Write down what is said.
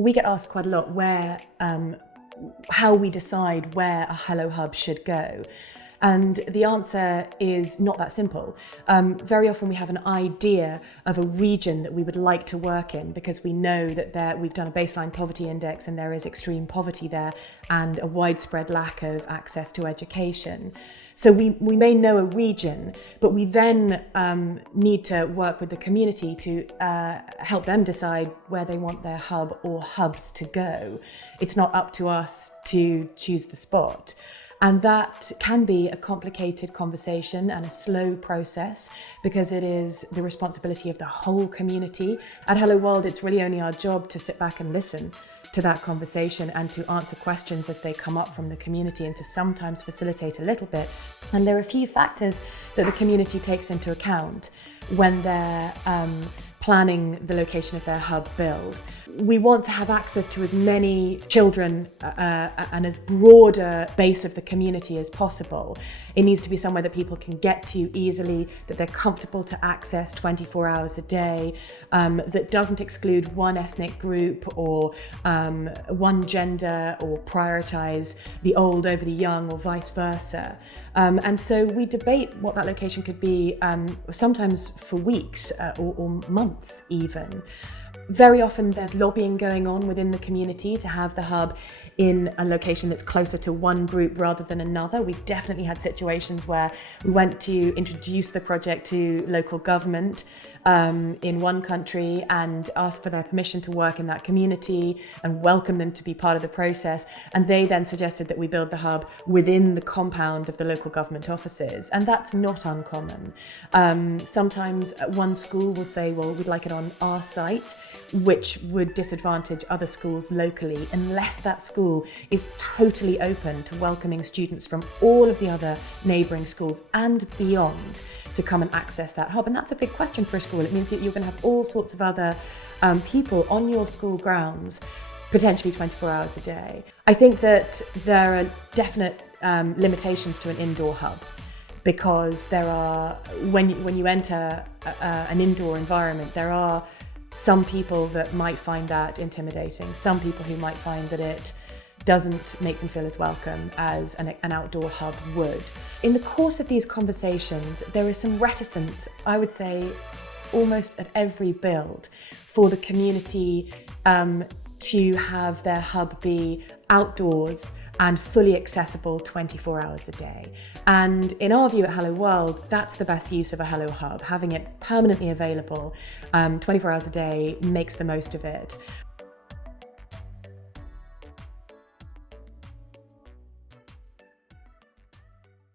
We get asked quite a lot how we decide where a Hello Hub should go. And the answer is not that simple. Very often we have an idea of a region that we would like to work in because we know that we've done a baseline poverty index and there is extreme poverty there and a widespread lack of access to education. So we may know a region, but we then need to work with the community to help them decide where they want their hub or hubs to go. It's not up to us to choose the spot. And that can be a complicated conversation and a slow process because it is the responsibility of the whole community. At Hello World, it's really only our job to sit back and listen to that conversation and to answer questions as they come up from the community and to sometimes facilitate a little bit. And there are a few factors that the community takes into account when they're planning the location of their hub build. We want to have access to as many children and as broad a base of the community as possible. It needs to be somewhere that people can get to easily, that they're comfortable to access 24 hours a day, that doesn't exclude one ethnic group or one gender or prioritize the old over the young or vice versa. And so we debate what that location could be, sometimes for weeks or months even. Very often there's lobbying going on within the community to have the hub in a location that's closer to one group rather than another. We've definitely had situations where we went to introduce the project to local government in one country and asked for their permission to work in that community and welcome them to be part of the process. And they then suggested that we build the hub within the compound of the local government offices. And that's not uncommon. Sometimes one school will say, well, we'd like it on our site, which would disadvantage other schools locally unless that school is totally open to welcoming students from all of the other neighbouring schools and beyond to come and access that hub. And that's a big question for a school. It means that you're going to have all sorts of other people on your school grounds, potentially 24 hours a day. I think that there are definite limitations to an indoor hub, because there are, when you enter an indoor environment, there are some people that might find that intimidating, some people who might find that it doesn't make them feel as welcome as an outdoor hub would. In the course of these conversations, there is some reticence, I would say, almost at every build for the community to have their hub be outdoors and fully accessible 24 hours a day. And in our view at Hello World, that's the best use of a Hello Hub. Having it permanently available 24 hours a day makes the most of it.